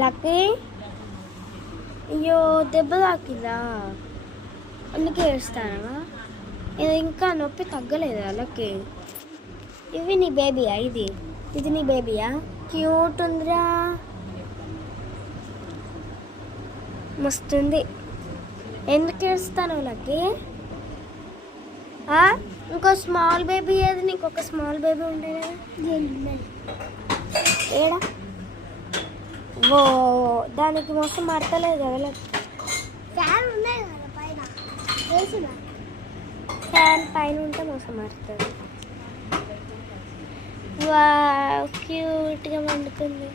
Lucky అయ్యో దెబ్బ తాకిందా అందుకే ఏడుస్తానవా? ఇది ఇంకా నొప్పి తగ్గలేదా లక్కీ? ఇవి నీ బేబీయా? ఇది నీ బేబీయా? క్యూట్ ఉందిరా, మస్తుంది. ఎందుకు ఏడుస్తాను లక్కీ? ఇంకో స్మాల్ బేబీ ఏది? నీకు ఒక స్మాల్ బేబీ ఉండే కదా ఏడా? ఓ దానికి మొత్తం మడతలేదు కదా. ఫ్యాన్ పైన ఉంటే మొత్తం మడుతుంది. వా క్యూట్గా వండుకుంది.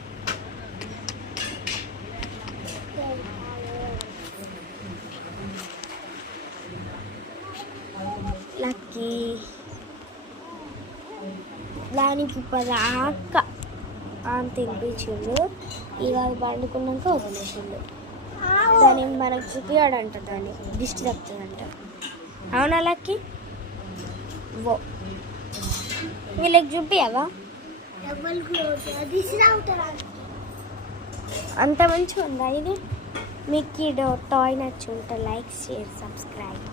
లక్కీ దానికి పదాక ఆమె తినిపించిండు. ఇక పండుకున్నాక వదిలేసిండు. దాన్ని మనకు చూపించాడంట, దాన్ని దిష్టి తప్పుతుందంట. అవునా లక్కీ? ఓ వీళ్ళకి చూపించవా? అంత మంచిగా ఉందా ఇది? మీకు ఈ టాయ్ నచ్చి ఉంటే లైక్, షేర్, సబ్స్క్రైబ్.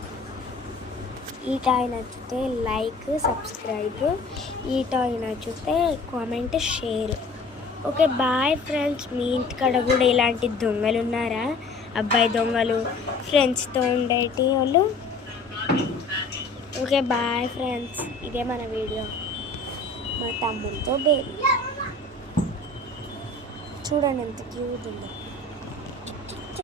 ఈ టాయ్ నచ్చితే లైక్, సబ్స్క్రైబ్. ఈ టాయ్ నచ్చితే comment, share. Okay bye friends. మీ ఇంటికాడ కూడా ఇలాంటి దొంగలు ఉన్నారా? అబ్బాయి దొంగలు, ఫ్రెండ్స్తో ఉండేటి వాళ్ళు. Okay bye friends. ఇదే మన వీడియో. మా తమ్ముడితో బేబీ చూడండి ఎంత క్యూట్ ఉందో.